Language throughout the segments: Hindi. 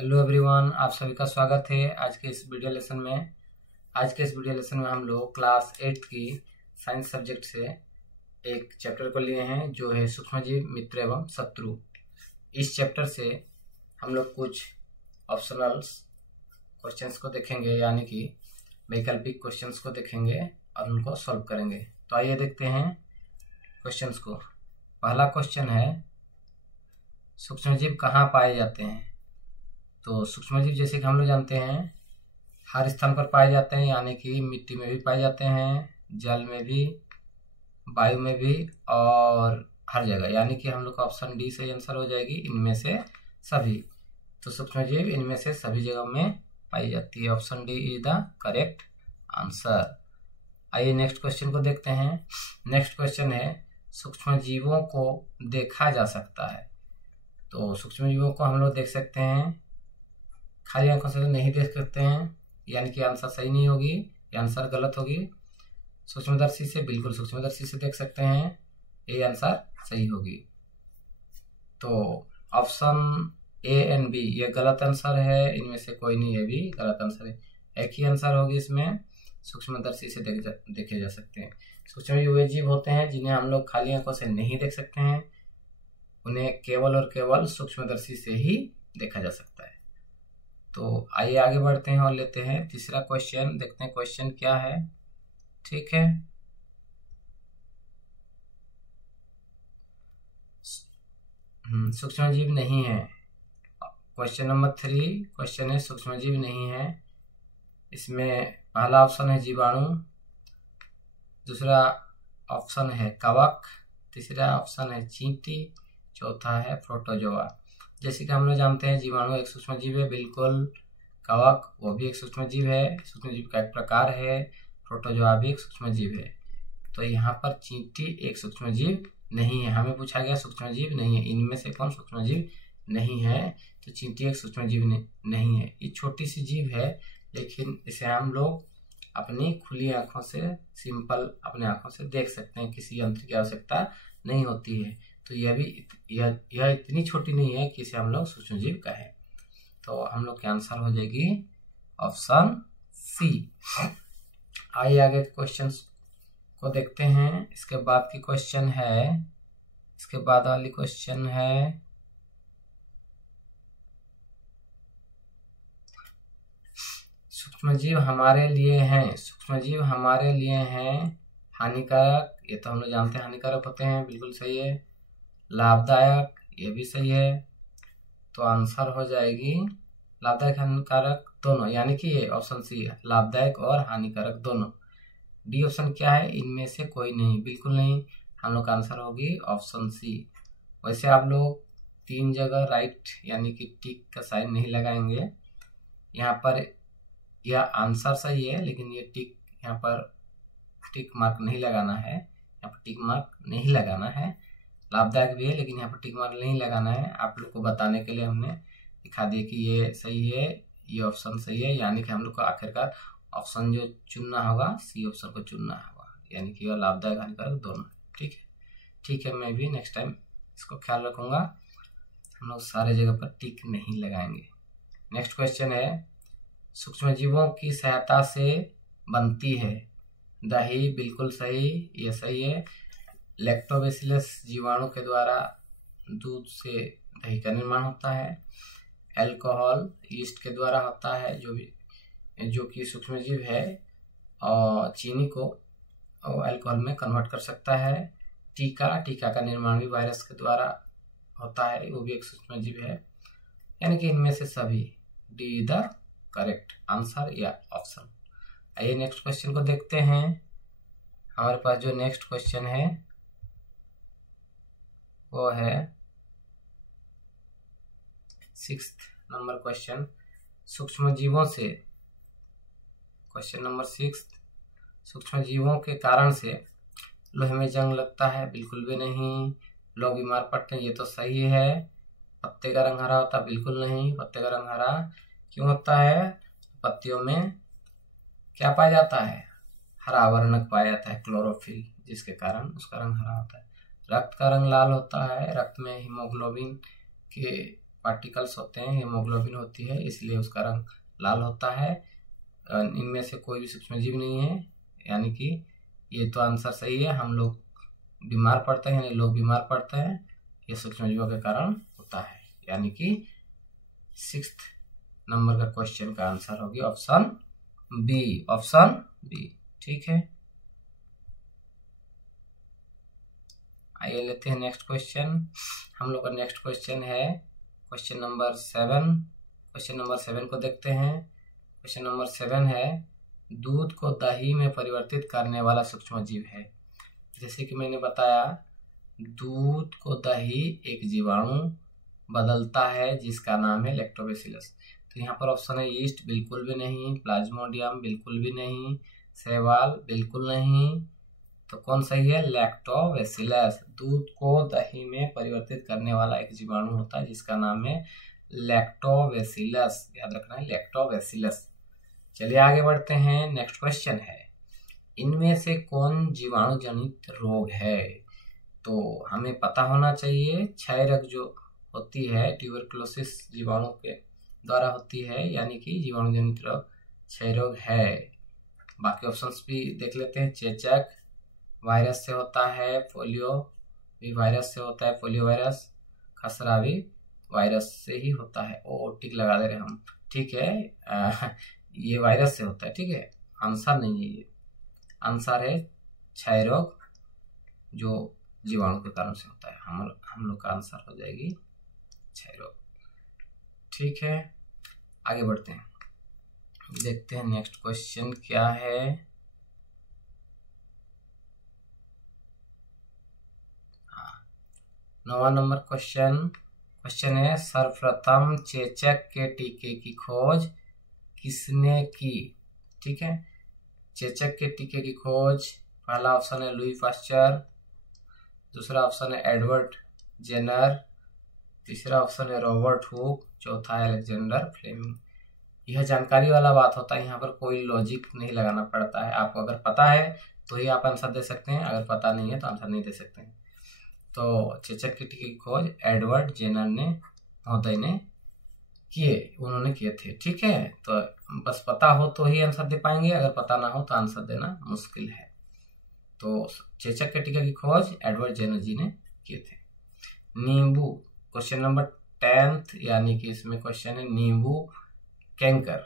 हेलो एवरीवन, आप सभी का स्वागत है आज के इस वीडियो लेसन में हम लोग क्लास 8 की साइंस सब्जेक्ट से एक चैप्टर को लिए हैं जो है सूक्ष्मजीव, मित्र एवं शत्रु। इस चैप्टर से हम लोग कुछ ऑप्शनल क्वेश्चंस को देखेंगे, यानी कि वैकल्पिक क्वेश्चंस को देखेंगे और उनको सॉल्व करेंगे। तो आइए देखते हैं क्वेश्चंस को। पहला क्वेश्चन है, सूक्ष्मजीव कहाँ पाए जाते हैं? तो सूक्ष्मजीव जैसे कि हम लोग जानते हैं हर स्थान पर पाए जाते हैं, यानी कि मिट्टी में भी पाए जाते हैं, जल में भी, वायु में भी और हर जगह, यानी कि हम लोग का ऑप्शन डी सही आंसर हो जाएगी, इनमें से सभी। तो सूक्ष्मजीव इनमें से सभी जगह में पाई जाती है। Option D is the correct answer. आइए नेक्स्ट क्वेश्चन को देखते हैं। नेक्स्ट क्वेश्चन है, सूक्ष्मजीवों को देखा जा सकता है। तो सूक्ष्मजीवों को हम लोग देख सकते हैं, खाली आंखों से नहीं देख सकते हैं, यानी कि आंसर सही नहीं होगी, ये आंसर गलत होगी। सूक्ष्मदर्शी से, बिल्कुल सूक्ष्मदर्शी से देख सकते हैं, ये आंसर सही होगी। तो ऑप्शन ए एंड बी ये गलत आंसर है, इनमें से कोई नहीं, है भी गलत आंसर है। एक ही आंसर होगी इसमें, सूक्ष्मदर्शी से देखे जा सकते हैं। सूक्ष्मजीव वे जीव होते हैं जिन्हें हम लोग खाली आंखों से नहीं देख सकते हैं, उन्हें केवल और केवल सूक्ष्मदर्शी से ही देखा जा सकता है। तो आइए आगे बढ़ते हैं और लेते हैं तीसरा क्वेश्चन। देखते हैं क्वेश्चन क्या है। ठीक है, सूक्ष्मजीव नहीं है। क्वेश्चन नंबर 3 क्वेश्चन है सूक्ष्मजीव नहीं है। इसमें पहला ऑप्शन है जीवाणु, दूसरा ऑप्शन है कवक, तीसरा ऑप्शन है चींटी, चौथा है प्रोटोजोआ। जैसे कि हम लोग जानते हैं जीवाणु एक सूक्ष्मजीव है, बिल्कुल। कवक वो भी एक सूक्ष्मजीव है, सूक्ष्मजीव का एक प्रकार है। प्रोटोजोआ भी एक सूक्ष्मजीव है। तो यहाँ पर चींटी एक सूक्ष्मजीव नहीं है। हमें पूछा गया सूक्ष्मजीव नहीं है, इनमें से कौन सूक्ष्मजीव नहीं है? तो चींटी एक सूक्ष्मजीव नहीं है। ये छोटी सी जीव है, लेकिन इसे हम लोग अपनी खुली आंखों से, सिंपल अपने आंखों से देख सकते हैं, किसी यंत्र की आवश्यकता नहीं होती है। तो यह इतनी छोटी नहीं है कि इसे हम लोग सूक्ष्मजीव कहें। तो हम लोग की आंसर हो जाएगी ऑप्शन सी। आइए आगे के क्वेश्चन को देखते हैं। इसके बाद की क्वेश्चन है, इसके बाद वाली क्वेश्चन है, सूक्ष्मजीव हमारे लिए हैं, सूक्ष्मजीव हमारे लिए हैं हानिकारक, ये तो हम लोग जानते हैं हानिकारक होते हैं, बिल्कुल सही है। लाभदायक, ये भी सही है। तो आंसर हो जाएगी लाभदायक हानिकारक दोनों, यानी कि ये ऑप्शन सी है, लाभदायक और हानिकारक दोनों। डी ऑप्शन क्या है? इनमें से कोई नहीं, बिल्कुल नहीं। हम लोग का आंसर होगी ऑप्शन सी। वैसे आप लोग 3 जगह राइट यानी कि टिक का साइन नहीं लगाएंगे। यहाँ पर यह आंसर सही है, लेकिन ये टिक, यहाँ पर टिक मार्क नहीं लगाना है, यहाँ पर टिक मार्क नहीं लगाना है। लाभदायक भी है, लेकिन यहाँ पर टिक मार्क नहीं लगाना है। आप लोग को बताने के लिए हमने दिखा दिया कि ये सही है, ये ऑप्शन सही है, यानी कि हम लोग को आखिरकार ऑप्शन जो चुनना होगा, सी ऑप्शन को चुनना होगा, यानी कि यह लाभदायक हानिकारक दोनों। ठीक है, ठीक है, मैं भी नेक्स्ट टाइम इसको ख्याल रखूंगा। हम लोग सारे जगह पर टिक नहीं लगाएंगे। नेक्स्ट क्वेश्चन है, सूक्ष्मजीवों की सहायता से बनती है दही, बिल्कुल सही, ये सही है। लैक्टोबैसिलस जीवाणु के द्वारा दूध से दही का निर्माण होता है। अल्कोहल यीस्ट के द्वारा होता है, जो कि सूक्ष्मजीव है, और चीनी को अल्कोहल में कन्वर्ट कर सकता है। टीका का निर्माण भी वायरस के द्वारा होता है, वो भी एक सूक्ष्मजीव है। यानी कि इनमें से सभी, डी द करेक्ट आंसर या ऑप्शन। आइए नेक्स्ट क्वेश्चन को देखते हैं। हमारे पास जो नेक्स्ट क्वेश्चन है वो है 6th नंबर क्वेश्चन, सूक्ष्मजीवों से, क्वेश्चन नंबर 6, सूक्ष्मजीवों के कारण से लोहे में जंग लगता है, बिल्कुल भी नहीं। लोग बीमार पड़ते हैं, ये तो सही है। पत्ते का रंग हरा होता है, बिल्कुल नहीं। पत्ते का रंग हरा क्यों होता है? पत्तियों में क्या पाया जाता है? हरा वर्णक पाया जाता है, क्लोरोफिल, जिसके कारण उसका रंग हरा होता है। रक्त का रंग लाल होता है, रक्त में हीमोग्लोबिन के पार्टिकल्स होते हैं, हीमोग्लोबिन होती है, इसलिए उसका रंग लाल होता है। इनमें से कोई भी सूक्ष्मजीव नहीं है, यानी कि ये तो आंसर सही है। हम लोग बीमार पड़ते हैं, यानी लोग बीमार पड़ते हैं, ये सूक्ष्मजीवों के कारण होता है, यानी कि 6th नंबर का क्वेश्चन का आंसर होगी ऑप्शन बी, ऑप्शन बी। ठीक है, आइए लेते हैं नेक्स्ट क्वेश्चन। हम लोग का नेक्स्ट क्वेश्चन है क्वेश्चन नंबर 7। क्वेश्चन नंबर 7 को देखते हैं। क्वेश्चन नंबर 7 है, दूध को दही में परिवर्तित करने वाला सूक्ष्मजीव है। जैसे कि मैंने बताया, दूध को दही एक जीवाणु बदलता है जिसका नाम है लैक्टोबैसिलस। तो यहाँ पर ऑप्शन है यीस्ट, बिल्कुल भी नहीं, प्लाज्मोडियम बिल्कुल भी नहीं, शैवाल बिल्कुल नहीं, तो कौन सही है? लैक्टोबैसिलस। दूध को दही में परिवर्तित करने वाला एक जीवाणु होता है जिसका नाम है लैक्टोबैसिलस, याद रखना है लैक्टोबैसिलस। चलिए आगे बढ़ते हैं। नेक्स्ट क्वेश्चन है, इनमें से कौन जीवाणु जनित रोग है? तो हमें पता होना चाहिए, क्षय रोग जो होती है ट्यूबरकुलोसिस जीवाणु के द्वारा होती है, यानी कि जीवाणु जनित रोग क्षय रोग है। बाकी ऑप्शंस भी देख लेते हैं। चेचक वायरस से होता है, पोलियो भी वायरस से होता है, पोलियो वायरस, खसरा भी वायरस से ही होता है। ओ टिक लगा दे रहे हम, ठीक है। ये वायरस से होता है, ठीक है, आंसर नहीं है ये, आंसर है क्षय रोग जो जीवाणु के कारण से होता है। हम लोग का आंसर हो जाएगी क्षय रोग। ठीक है, आगे बढ़ते हैं, देखते हैं नेक्स्ट क्वेश्चन क्या है। हाँ, 9वां नंबर क्वेश्चन है, सर्वप्रथम चेचक के टीके की खोज किसने की? ठीक है, चेचक के टीके की खोज, पहला ऑप्शन है लुई पाश्चर, दूसरा ऑप्शन है एडवर्ड जेनर, तीसरा ऑप्शन है रॉबर्ट हुक, चौथा है अलेक्जेंडर फ्लेमिंग। यह जानकारी वाला बात होता है, यहाँ पर कोई लॉजिक नहीं लगाना पड़ता है। आपको अगर पता है तो ही आप आंसर दे सकते हैं, अगर पता नहीं है तो आंसर नहीं दे सकते हैं। तो चेचक के टीके की खोज एडवर्ड जेनर ने महोदय ने उन्होंने किए थे। ठीक है, तो बस पता हो तो ही आंसर दे पाएंगे, अगर पता ना हो तो आंसर देना मुश्किल है। तो चेचक के टीके की खोज एडवर्ड जेनर जी ने किए थे। नींबू, क्वेश्चन नंबर 10th, यानी कि इसमें क्वेश्चन है नींबू कैंकर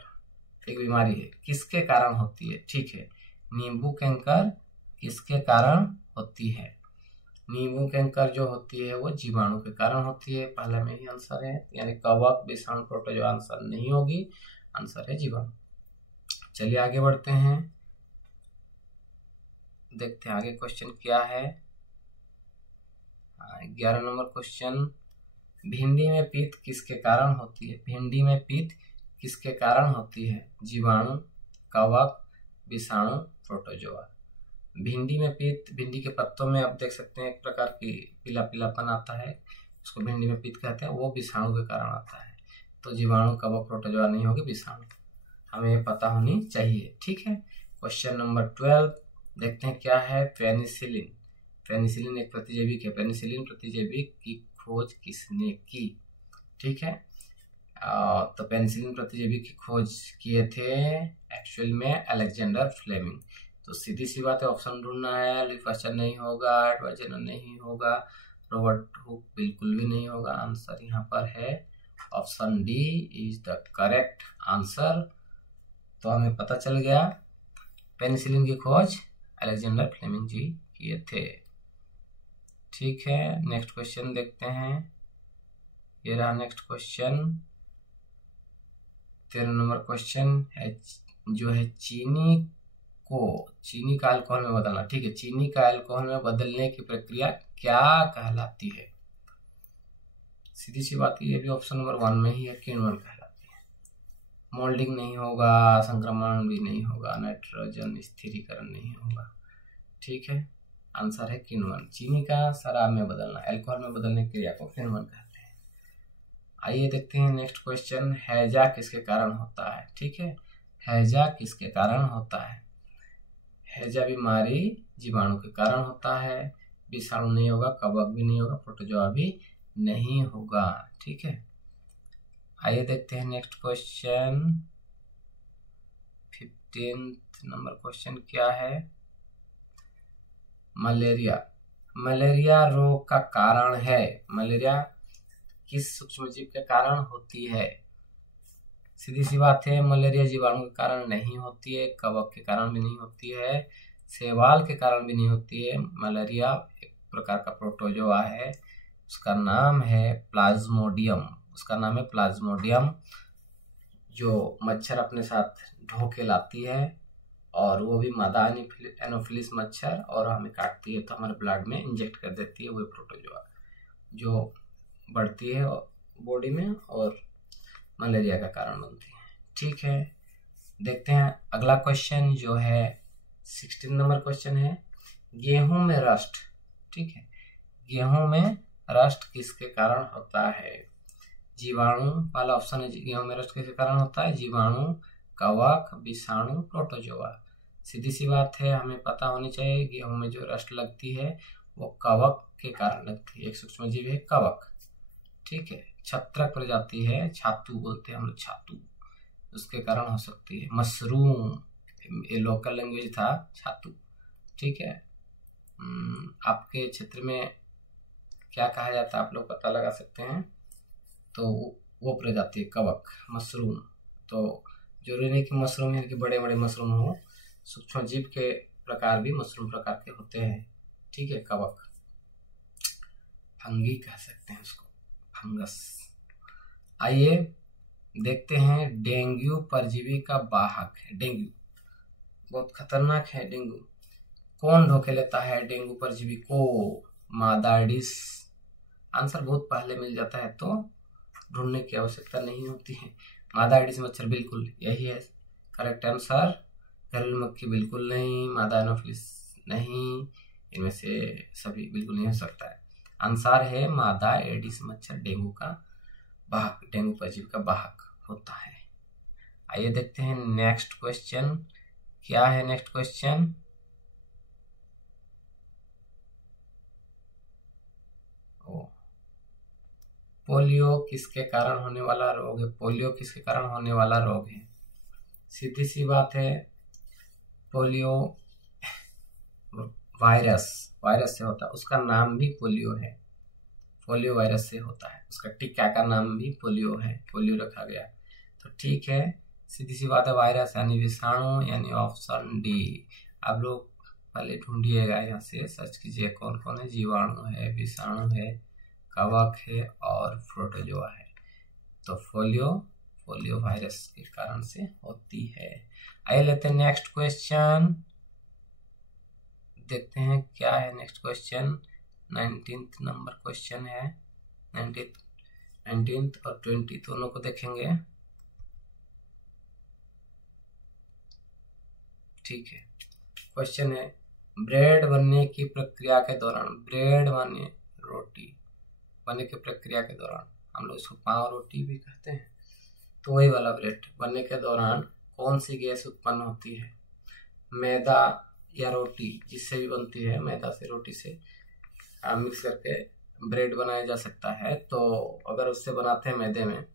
एक बीमारी है, किसके कारण होती है? ठीक है, नींबू कैंकर किसके कारण होती है? नींबू कैंकर जो होती है वो जीवाणु के कारण होती है, पहले में ही आंसर है, यानी कवक, विषाणु, प्रोटोजोआ आंसर नहीं होगी, आंसर है जीवाणु। चलिए आगे बढ़ते हैं, देखते हैं आगे क्वेश्चन क्या है। 11 नंबर क्वेश्चन, भिंडी में पित्त किसके कारण होती है? भिंडी में पित्त किसके कारण होती है? जीवाणु, कवक, विषाणु, प्रोटोजोआ। भिंडी में पित्त, भिंडी के पत्तों में आप देख सकते हैं एक प्रकार की पीला पीलापन आता है, उसको भिंडी में पित्त कहते हैं, वो विषाणु के कारण आता है। तो जीवाणु, कवक, प्रोटोजोआ नहीं होगी, विषाणु, हमें पता होनी चाहिए। ठीक है, क्वेश्चन नंबर 12 देखते हैं क्या है। पेनिसिलिन, पेनिसिलिन एक प्रतिजैविक है, पेनिसिलिन प्रतिजैविक की खोज किसने की? ठीक है, तो पेनिसिलिन प्रतिजैविक की खोज किए थे एक्चुअल में अलेक्जेंडर फ्लेमिंग। तो सीधी सी बात है, ऑप्शन ढूंढना है। लुई पाश्चर नहीं होगा, एडवर्ड जेनर नहीं होगा, रॉबर्ट हुक बिल्कुल भी नहीं होगा। आंसर यहाँ पर है option D is the correct answer. तो हमें पता चल गया पेनिसिलिन की खोज अलेक्जेंडर फ्लेमिंग जी किए थे। ठीक है, नेक्स्ट क्वेश्चन देखते हैं। ये रहा नेक्स्ट क्वेश्चन, 13 नंबर क्वेश्चन है, जो है चीनी का अल्कोहल में बदलना। ठीक है, चीनी का अल्कोहल में बदलने की प्रक्रिया क्या कहलाती है? सीधी सी बात है, ये भी ऑप्शन नंबर 1 में ही है, किण्वन कहलाती है। मोल्डिंग नहीं होगा, संक्रमण भी नहीं होगा, नाइट्रोजन स्थिरीकरण नहीं होगा। ठीक है, आंसर है किण्वन। चीनी का शराब में बदलना, अल्कोहल में बदलने की क्रिया को किण्वन कहते हैं। आइए देखते हैं नेक्स्ट क्वेश्चन, हैजा किसके कारण होता है? ठीक है, हैजा किसके कारण होता है? हैजा बीमारी जीवाणु के कारण होता है, विषाणु नहीं होगा, कवक भी नहीं होगा, प्रोटोजोआ भी नहीं होगा। ठीक है, आइए देखते हैं next question. 15th number question क्या है? मलेरिया। मलेरिया रोग का कारण है। मलेरिया किस सूक्ष्मजीव के कारण होती है? सीधी सी बात है, मलेरिया जीवाणु के कारण नहीं होती है, कवक के कारण भी नहीं होती है, शैवाल के कारण भी नहीं होती है। मलेरिया एक प्रकार का प्रोटोजोआ है, उसका नाम है प्लाज्मोडियम। उसका नाम है प्लाज्मोडियम, जो मच्छर अपने साथ ढोके लाती है, और वो भी मादा एनोफिलिस मच्छर, और हमें काटती है तो हमारे ब्लड में इंजेक्ट कर देती है। वही प्रोटोजोआ जो बढ़ती है बॉडी में और मलेरिया का कारण बनती है। ठीक है, देखते हैं अगला क्वेश्चन जो है 16 नंबर क्वेश्चन है। गेहूं में रस्ट। ठीक है, गेहूं में रस्ट किसके कारण होता है? जीवाणु। पहला ऑप्शन है गेहूं में रस्ट किसके कारण होता है? जीवाणु, कवक, विषाणु, प्रोटोजोआ। सीधी सी बात है, हमें पता होनी चाहिए गेहूं में जो रस्ट लगती है वो कवक के कारण लगती है। एक सूक्ष्मजीव है कवक। ठीक है, छत्रक प्रजाति है, छातु बोलते हैं हम लोग, छातु, उसके कारण हो सकती है। मशरूम, ये लोकल लैंग्वेज था, छातु। ठीक है, आपके क्षेत्र में क्या कहा जाता है आप लोग पता लगा सकते हैं। तो वो प्रजाति है कवक, मशरूम। तो जरूरी नहीं कि मशरूम यानी कि बड़े बड़े मशरूम हो, सूक्ष्मजीव के प्रकार भी मशरूम प्रकार के होते हैं। ठीक है, कवक, फंगी कह सकते हैं उसको, फंगस। आइए देखते हैं, डेंगू परजीवी का वाहक है। डेंगू बहुत खतरनाक है। डेंगू कौन ढोके लेता है डेंगू परजीवी को? मादा एडिस। आंसर बहुत पहले मिल जाता है तो ढूंढने की आवश्यकता नहीं होती है। मादा एडिस मच्छर, बिल्कुल यही है करेक्ट आंसर। घरेलू मक्खी बिल्कुल नहीं, मादा एनोफिलिस नहीं, इनमें से सभी बिल्कुल नहीं हो सकता है। आंसर है मादा एडिस मच्छर डेंगू का वाहक, डेंगू परजीवी का वाहक होता है। आइए देखते हैं नेक्स्ट क्वेश्चन क्या है। नेक्स्ट क्वेश्चन, पोलियो किसके कारण होने वाला रोग है? पोलियो किसके कारण होने वाला रोग है? सीधी सी बात है, पोलियो वायरस से होता है, उसका नाम भी पोलियो है। पोलियो वायरस से होता है, उसका टीका का नाम भी पोलियो है, पोलियो रखा गया। तो ठीक है, सीधी सी बात है, वायरस यानी विषाणु, यानी ऑप्शन डी। आप लोग पहले ढूंढिएगा, यहाँ से सर्च कीजिए कौन कौन है। जीवाणु है, विषाणु है, कवक है और प्रोटोजोआ है। तो पोलियो वायरस के कारण से होती है। आइए लेते हैं नेक्स्ट क्वेश्चन, देखते हैं क्या है next question. 19th number question है। 19th और 20 दोनों को देखेंगे। ठीक है, क्वेश्चन है, ब्रेड बनने की प्रक्रिया के दौरान, ब्रेड माने रोटी, बनने की प्रक्रिया के दौरान, हम लोग इसको पाव रोटी भी कहते हैं, तो वही वाला ब्रेड बनने के दौरान कौन सी गैस उत्पन्न होती है? मैदा या रोटी, जिससे भी बनती है, मैदा से रोटी से मिक्स करके ब्रेड बनाया जा सकता है। तो अगर उससे बनाते हैं मैदे में,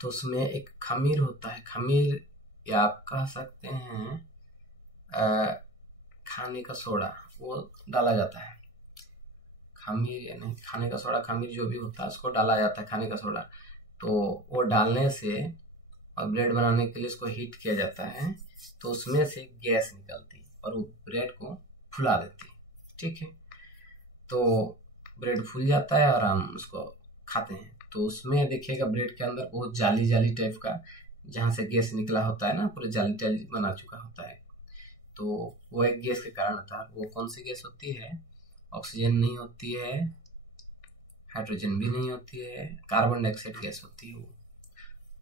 तो उसमें एक खमीर होता है, खमीर या आप कह सकते हैं खाने का सोडा, वो डाला जाता है। खमीर या नहीं, खाने का सोडा, खमीर जो भी होता है उसको डाला जाता है, खाने का सोडा। तो वो डालने से और ब्रेड बनाने के लिए उसको हीट किया जाता है, तो उसमें से गैस निकलती है और वो ब्रेड को फुला देती है। ठीक है, तो ब्रेड फूल जाता है और हम उसको खाते हैं। तो उसमें देखिएगा ब्रेड के अंदर बहुत जाली जाली टाइप का, जहाँ से गैस निकला होता है ना, पूरे जाली जाली बना चुका होता है। तो वो एक गैस के कारण होता है। वो कौन सी गैस होती है? ऑक्सीजन नहीं होती है, हाइड्रोजन भी नहीं होती है, कार्बन डाइऑक्साइड गैस होती है। वो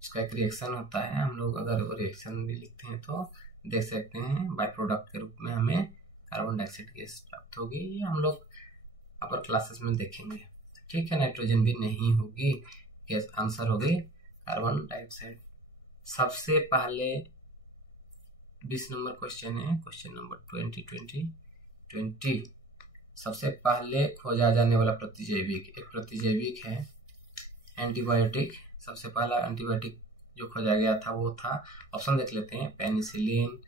उसका एक रिएक्शन होता है, हम लोग अगर वो रिएक्शन भी लिखते हैं तो देख सकते हैं, बाय प्रोडक्ट के रूप में हमें कार्बन डाइऑक्साइड गैस प्राप्त होगी। ये हम लोग अपर क्लासेस में देखेंगे। ठीक है, नाइट्रोजन भी नहीं होगी, गैस आंसर होगी कार्बन डाइऑक्साइड। सबसे पहले 20 नंबर क्वेश्चन है, क्वेश्चन नंबर 20 सबसे पहले खोजा जाने वाला प्रतिजैविक, एक प्रतिजैविक है एंटीबायोटिक, सबसे पहला एंटीबायोटिक जो खोजा गया था वो था, ऑप्शन देख लेते हैं, पेनिसिलिन,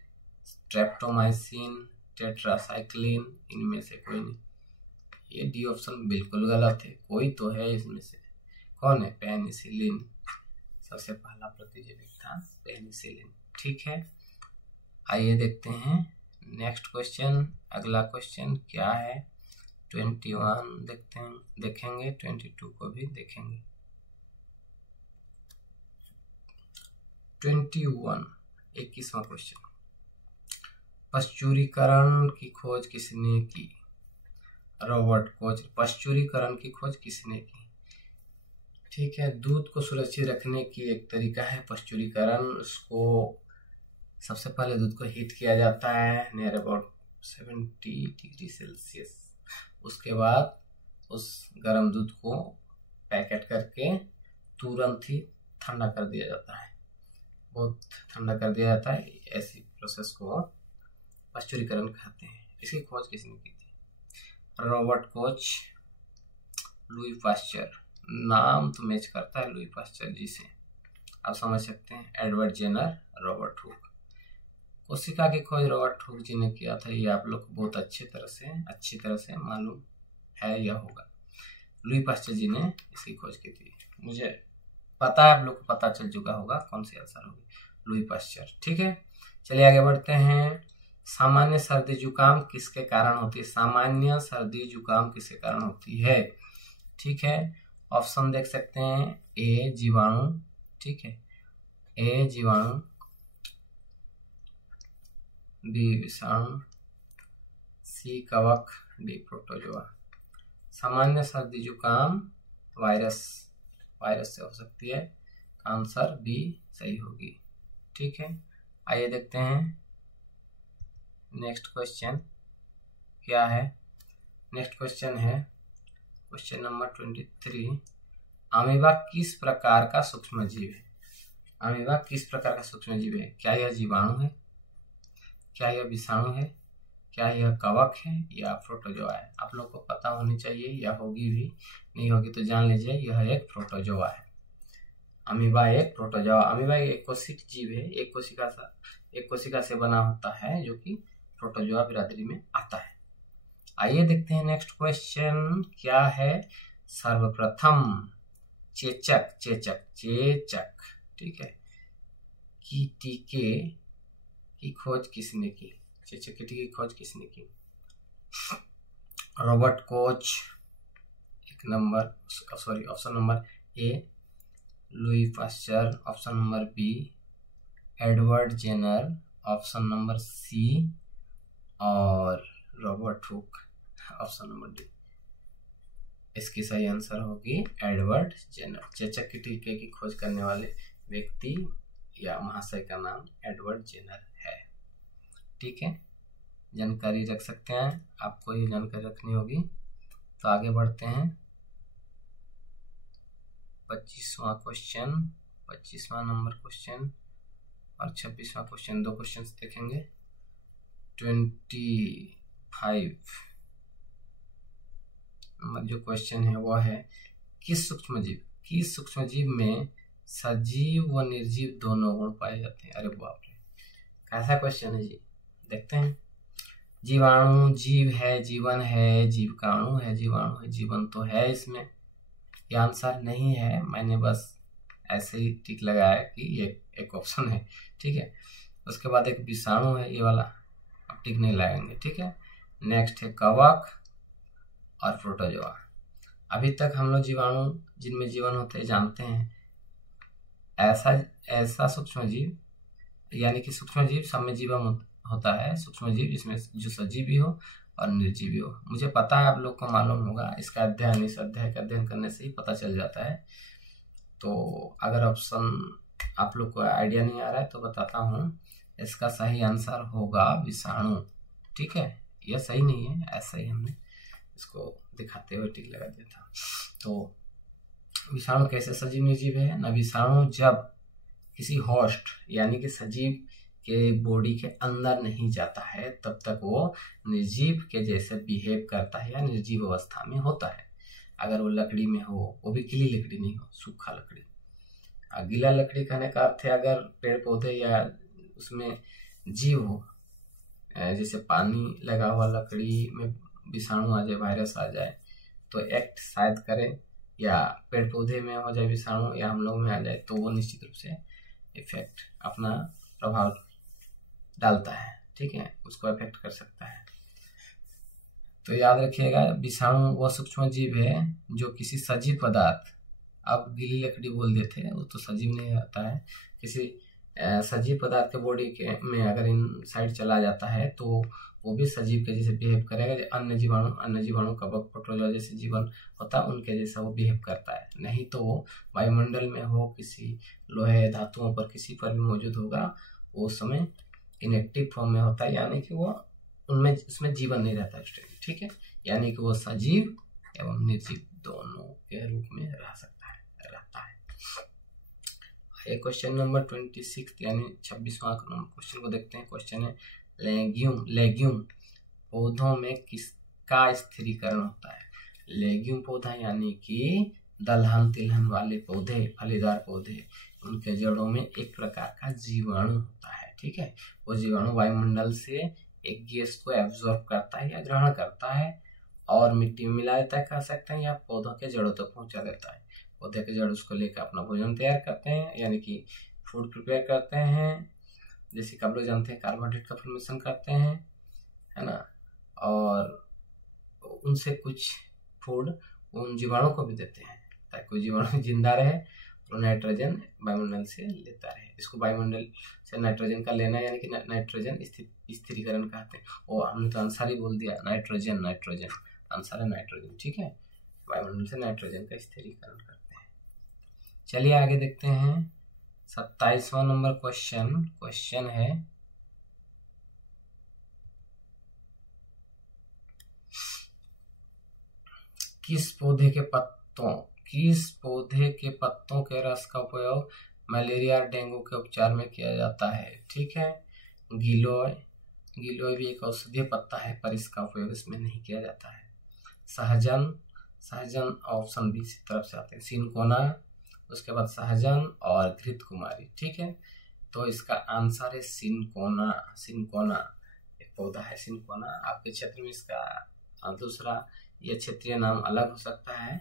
स्ट्रेप्टोमाइसिन, टेट्रासाइक्लिन, इनमें से कोई नहीं। ये डी ऑप्शन बिल्कुल गलत है, कोई तो है इसमें से। कौन है? पेनिसिलिन, सबसे पहला प्रतिजैविक था पेनिसिलिन। ठीक है, आइए देखते हैं नेक्स्ट क्वेश्चन। अगला क्वेश्चन क्या है? 21 देखते हैं, देखेंगे, 22 को भी देखेंगे। 21वां क्वेश्चन, पश्चुरीकरण की खोज किसने की? Robert coach. पश्चुरीकरण की खोज किसने की? ठीक है, दूध को सुरक्षित रखने की एक तरीका है पश्चुरीकरण। उसको सबसे पहले दूध को हीट किया जाता है नियर अबाउट 70 डिग्री सेल्सियस। उसके बाद उस गर्म दूध को पैकेट करके तुरंत ही ठंडा कर दिया जाता है, बहुत ठंडा कर दिया जाता है। ऐसी प्रोसेस को पश्चुरीकरण कहते हैं। इसकी खोज किसने की थी? Robert Koch, Louis Pasteur. नाम तो मैच करता है लुई पास्चर जी से, आप समझ सकते हैं। Edward Jenner, Robert Hooke. कोशिका की खोज रॉबर्ट हुक जी ने किया था, ये आप लोग को बहुत अच्छी तरह से मालूम है या होगा। लुई पास्चर जी ने इसकी खोज की थी, मुझे पता है, आप लोग को पता चल चुका होगा कौन सी आंसर होगी, लुई पास्चर। ठीक है, चलिए आगे बढ़ते हैं। सामान्य सर्दी जुकाम किसके कारण होती है? सामान्य सर्दी जुकाम किसके कारण होती है? ठीक है, ऑप्शन देख सकते हैं, ए जीवाणु, ठीक है, ए जीवाणु, बी विषाणु, सी कवक, डी प्रोटोजोआ। सामान्य सर्दी जुकाम वायरस से हो सकती है, आंसर बी सही होगी। ठीक है, आइए देखते हैं नेक्स्ट क्वेश्चन क्या है। नेक्स्ट क्वेश्चन है क्वेश्चन नंबर 23। अमीबा किस प्रकार का सूक्ष्म जीव है? अमीबा किस प्रकार का सूक्ष्म जीव है? क्या यह जीवाणु है, क्या यह विषाणु है, क्या यह कवक है या प्रोटोजोआ है? आप लोग को पता होनी चाहिए, या होगी भी, नहीं होगी तो जान लीजिए, यह एक प्रोटोजोआ है। अमीबा एक प्रोटोजोआ। अमीबा एक कोशिक जीव है, एक कोशिका से बना होता है, जो कि प्रोटोजोआ बिरादरी में आता है। आइए देखते हैं नेक्स्ट क्वेश्चन क्या है। सर्वप्रथम चेचक, ठीक है, की टीके की खोज किसने की? चेचक की टीके की खोज किसने की? Robert Koch, option number A, Louis Pasteur, option number B, Edward Jenner, option number C, और Robert Hooke, option number D. इसकी सही आंसर होगी एडवर्ड जेनर। चेचक की टीके की खोज करने वाले व्यक्ति या महाशय का नाम एडवर्ड जेनर है। ठीक है, जानकारी रख सकते हैं, आपको ये जानकारी रखनी होगी। तो आगे बढ़ते हैं 25वां क्वेश्चन, 25वां नंबर क्वेश्चन और 26वां क्वेश्चन, दो क्वेश्चन देखेंगे। 25 नंबर जो क्वेश्चन है वो है, किस सूक्ष्म जीव में सजीव व निर्जीव दोनों गुण पाए जाते हैं? अरे बाप रे, कैसा क्वेश्चन है जी, देखते हैं। जीवाणु जीव है, जीवन है, जीवकाणु है, जीवाणु है, जीवन तो है इसमें, ये आंसर नहीं है, मैंने बस ऐसे ही टिक लगाया कि ये एक ऑप्शन है। ठीक है, उसके बाद एक विषाणु है, ये वाला अब टिक नहीं लगाएंगे। ठीक है, नेक्स्ट है कवक और प्रोटोजोआ। अभी तक हम लोग जीवाणु जिनमें जीवन होते हैं जानते हैं। ऐसा सूक्ष्म जीव, यानी कि सूक्ष्म जीव सब में जीवन होता है, सूक्ष्म जीव जिसमें जो सजीव भी हो और निर्जीव भी हो। मुझे पता है, आप लोग को मालूम होगा, इसका अध्ययन, इस अध्याय का अध्ययन करने से ही पता चल जाता है। तो अगर ऑप्शन आप लोग को आइडिया नहीं आ रहा है तो बताता हूँ, इसका सही आंसर होगा विषाणु। ठीक है, यह सही नहीं है, ऐसा ही हमने इसको दिखाते हुए टिक लगा दिया था। तो विषाणु कैसे सजीव निर्जीव है ना? विषाणु जब किसी होस्ट यानी कि सजीव के बॉडी के अंदर नहीं जाता है तब तक वो निर्जीव के जैसे बिहेव करता है या निर्जीव अवस्था में होता है। अगर वो लकड़ी में हो, वो भी गीली लकड़ी नहीं हो, सूखा लकड़ी, गीला लकड़ी कहने का अर्थ है अगर पेड़ पौधे या उसमें जीव हो, जैसे पानी लगा हुआ लकड़ी में विषाणु आ जाए, वायरस आ जाए तो एक्ट शायद करे, या पेड़ पौधे में हो जाए विषाणु या हम लोग में आ जाए तो वो निश्चित रूप से इफेक्ट अपना प्रभाव डालता है, ठीक है, उसको इफेक्ट कर सकता है। तो याद रखिएगा विषाणु वह सूक्ष्म जीव है जो किसी सजीव पदार्थ, अब गीली लकड़ी बोल देते हैं वो तो सजीव नहीं रहता है, किसी सजीव पदार्थ के बॉडी के में अगर इन साइड चला जाता है तो वो भी सजीव के जैसे बिहेव करेगा। अन्य जीवाणु कवक प्रोटोजोआ जैसे जीवन होता है उनके जैसा वो बिहेव करता है, नहीं तो वो वायुमंडल में हो, किसी लोहे धातुओं पर किसी पर भी मौजूद होगा, वो उस समय इनएक्टिव फॉर्म में होता है, यानी कि वो उसमें जीवन नहीं रहता है, ठीक है, यानी कि वो सजीव एवं निर्जीव दोनों के रूप में रहता है। ये क्वेश्चन नंबर 26 यानी 26वां क्वेश्चन को देखते हैं। क्वेश्चन है लेग्यूम पौधों में किसका स्थिरीकरण होता है? लेग्यूम पौधा यानी कि दलहन तिलहन वाले पौधे, फलीदार पौधे, उनके जड़ों में एक प्रकार का जीवाणु होता है, ठीक है। वो जीवाणु वायुमंडल से एक गैस को एब्जॉर्ब करता है या ग्रहण करता है और मिट्टी में मिला देता है, कह सकते हैं, या पौधों के जड़ों तक पहुंचा देता है। पौधे के जड़ उसको लेकर अपना भोजन तैयार करते हैं, यानी कि फूड प्रिपेयर करते हैं, जैसे कि आप लोग जानते हैं कार्बोहाइड्रेट का फॉर्मेशन करते हैं, है ना, और उनसे कुछ फूड उन जीवाणु को भी देते हैं ताकि वो जीवाणु जिंदा रहे और नाइट्रोजन वायुमंडल से लेता रहे। इसको वायुमंडल से नाइट्रोजन का लेना यानी कि नाइट्रोजन स्थिरीकरण कहते हैं। और हमने तो आंसर ही बोल दिया, नाइट्रोजन आंसर है नाइट्रोजन, ठीक है, वायुमंडल से नाइट्रोजन का स्थिरीकरण करते हैं। चलिए आगे देखते हैं 27वां नंबर क्वेश्चन है किस पौधे के पत्तों के रस का उपयोग मलेरिया और डेंगू के उपचार में किया जाता है? ठीक है, गिलोय भी एक औषधीय पत्ता है पर इसका उपयोग इसमें नहीं किया जाता है। सहजन ऑप्शन बी इसी तरफ से आते हैं, सिनकोना, उसके बाद सहजन और घृत कुमारी, ठीक है। तो इसका आंसर है सिनकोना एक पौधा है सिनकोना। आपके क्षेत्र में इसका दूसरा यह क्षेत्रीय नाम अलग हो सकता है,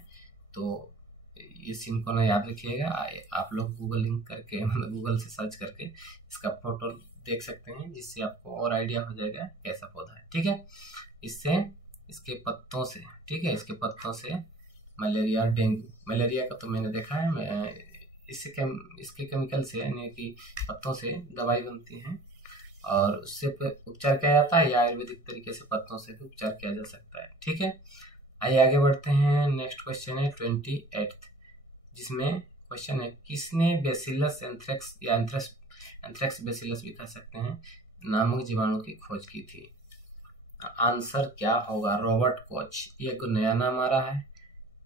तो ये सिनकोना याद रखिएगा। आप लोग गूगल लिंक करके मतलब गूगल से सर्च करके इसका फोटो देख सकते हैं, जिससे आपको और आइडिया हो जाएगा कैसा पौधा है, ठीक है। इसके पत्तों से, ठीक है, इसके पत्तों से मलेरिया, डेंगू, मलेरिया का तो मैंने देखा है, इसके केमिकल से यानी कि पत्तों से दवाई बनती है और उससे उपचार किया जाता है, या आयुर्वेदिक तरीके से पत्तों से भी उपचार किया जा सकता है, ठीक है। आइए आगे बढ़ते हैं। नेक्स्ट क्वेश्चन है 28, जिसमें क्वेश्चन है किसने बेसिलस एंथ्रेक्स या एंथ्रेक्स बेसिलस भी कह सकते हैं नामक जीवाणु की खोज की थी? आंसर क्या होगा? रॉबर्ट कोच, ये एक नया नाम आ रहा है।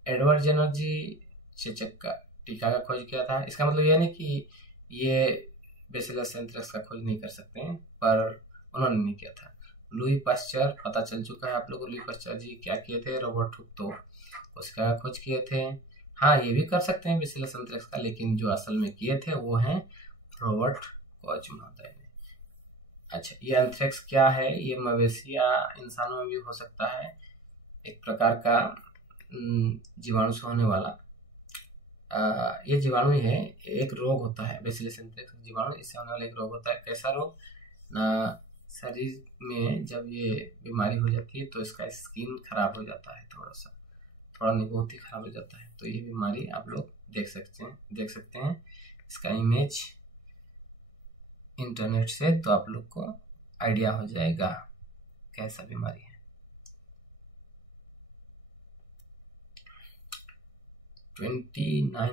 एडवर्ड जेनर जी चेचक का टीका का खोज किया था। इसका मतलब यह नहीं कि ये बेसिलस एंथ्रेक्स का खोज नहीं कर सकते हैं, पर उन्होंने नहीं किया था। लुई पास्चर, पता चल चुका है आप लोगों को लुई पास्चर जी क्या किए थे, रॉबर्ट हुक तो कोशिका का खोज किए थे। हाँ, ये भी कर सकते हैं बेसिलस एंथ्रेक्स का, लेकिन जो असल में किए थे वो हैं रॉबर्ट कोच महोदय ने। अच्छा, ये एंथ्रेक्स क्या है? ये मवेशी या इंसानों में भी हो सकता है, एक प्रकार का जीवाणु से होने वाला ये जीवाणु ही है। एक रोग होता है बेसिलस एंथ्रेक्स जीवाणु, इससे होने वाला एक रोग होता है। कैसा रोग? शरीर में जब ये बीमारी हो जाती है तो इसका स्किन खराब हो जाता है, थोड़ा नहीं बहुत ही खराब हो जाता है। तो ये बीमारी आप लोग देख सकते हैं इसका इमेज इंटरनेट से, तो आप लोग को आइडिया हो जाएगा कैसा बीमारी है। 29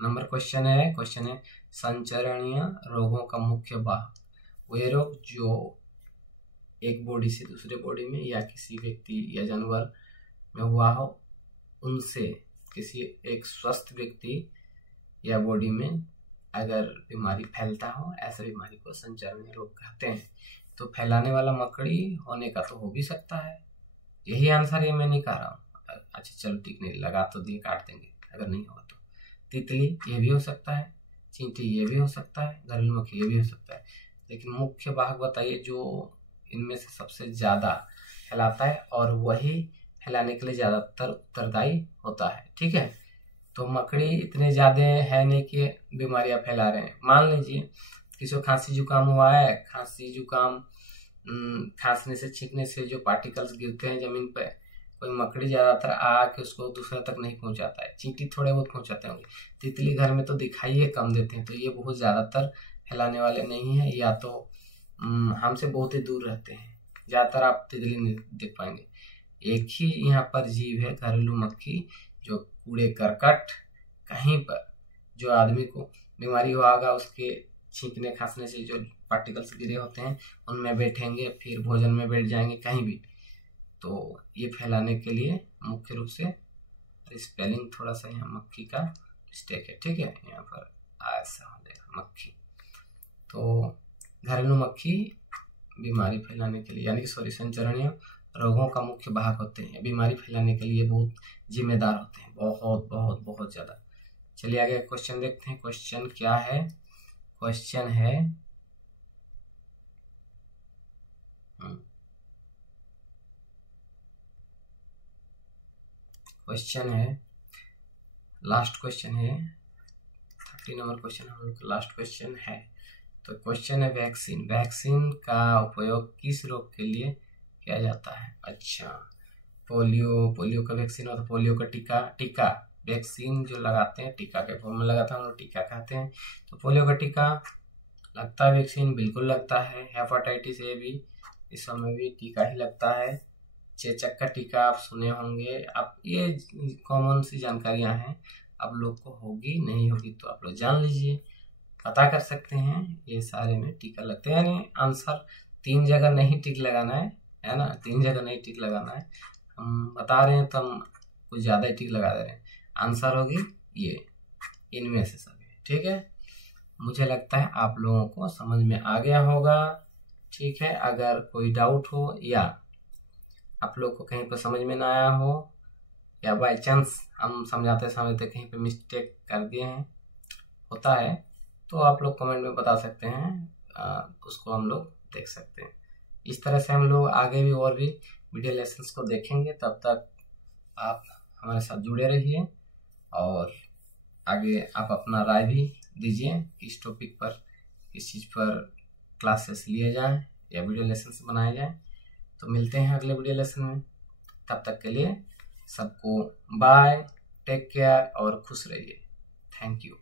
नंबर क्वेश्चन है संचरणीय रोगों का मुख्य वाहक। वे रोग जो एक बॉडी से दूसरे बॉडी में या किसी व्यक्ति या जानवर में हुआ हो, उनसे किसी एक स्वस्थ व्यक्ति या बॉडी में अगर बीमारी फैलता हो, ऐसा बीमारी को संचरणीय रोग कहते हैं। तो फैलाने वाला मकड़ी होने का तो हो भी सकता है, यही आंसर है, मैं नहीं कह रहा हूँ। अच्छा चलो ठीक, नहीं लगा तो दिए, काट देंगे अगर नहीं होगा तो। तितली, ये भी हो सकता है। चींटी ये भी हो सकता है, घरेलू मक्खी ये भी हो सकता है। लेकिन मुख्य वाहक बताइए जो इनमें से सबसे ज़्यादा फैलाता है और वही फैलाने के लिए ज़्यादातर उत्तरदायी होता है। ठीक है, तो मकड़ी इतने ज़्यादा है नहीं कि बीमारियां फैला रहे हैं। मान लीजिए किसी को खांसी जुकाम हुआ है, खांसी जुकाम खांसने से छींकने से जो पार्टिकल्स गिरते हैं जमीन पर, कोई मकड़ी ज़्यादातर आके उसको दूसरे तक नहीं पहुंचाता है। चींटी थोड़े बहुत पहुंचाते होंगे, तितली घर में तो दिखाई कम देते हैं, तो ये बहुत ज़्यादातर फैलाने वाले नहीं है, या तो हमसे बहुत ही दूर रहते हैं। ज़्यादातर आप तितली नहीं देख पाएंगे। एक ही यहाँ पर जीव है घरेलू मक्खी, जो कूड़े करकट कहीं पर जो आदमी को बीमारी होगा उसके छींकने खांसने से जो पार्टिकल्स गिरे होते हैं उनमें बैठेंगे, फिर भोजन में बैठ जाएंगे कहीं भी, तो ये फैलाने के लिए मुख्य रूप से, स्पेलिंग थोड़ा सा यहाँ मक्खी का मिस्टेक है। ठीक है, यहाँ पर ऐसा हो जाएगा मक्खी। तो घरेलू मक्खी बीमारी फैलाने के लिए, यानी कि संचरणीय रोगों का मुख्य वाहक होते हैं। बीमारी फैलाने के लिए बहुत जिम्मेदार होते हैं, बहुत बहुत बहुत ज़्यादा। चलिए आगे क्वेश्चन देखते हैं। क्वेश्चन क्या है? क्वेश्चन है लास्ट क्वेश्चन है 30 नंबर क्वेश्चन हम लोग का लास्ट क्वेश्चन है। तो क्वेश्चन है वैक्सीन। वैक्सीन का उपयोग किस रोग के लिए किया जाता है? अच्छा, पोलियो का वैक्सीन होता है, पोलियो का टीका वैक्सीन जो लगाते हैं, टीका के फॉर्म में लगाता है, हम लोग टीका कहते हैं। तो पोलियो का टीका लगता है, वैक्सीन बिल्कुल लगता है। हेपेटाइटिस ए भी, इस समय भी टीका ही लगता है। चेचक का टीका आप सुने होंगे। आप ये कॉमन सी जानकारियां हैं, आप लोग को होगी नहीं होगी तो आप लोग जान लीजिए, पता कर सकते हैं। ये सारे में टीका लगते हैं, यानी आंसर 3 जगह नहीं टिक लगाना है ना, 3 जगह नहीं टिक लगाना है। हम बता रहे हैं तो हम कुछ ज़्यादा ही टिक लगा दे रहे हैं। आंसर होगी ये, इनमें से सभी। ठीक है, मुझे लगता है आप लोगों को समझ में आ गया होगा। ठीक है, अगर कोई डाउट हो या आप लोग को कहीं पर समझ में ना आया हो, या बाई चांस हम समझाते समझते कहीं पे मिस्टेक कर दिए हैं, होता है, तो आप लोग कमेंट में बता सकते हैं, उसको हम लोग देख सकते हैं। इस तरह से हम लोग आगे भी और भी वीडियो लेसन्स को देखेंगे। तब तक आप हमारे साथ जुड़े रहिए और आगे आप अपना राय भी दीजिए किस टॉपिक पर, किस चीज़ पर क्लासेस लिए जाएं या वीडियो लेसन्स बनाए जाएं। तो मिलते हैं अगले वीडियो लेसन में, तब तक के लिए सबको बाय, टेक केयर और खुश रहिए। Thank you.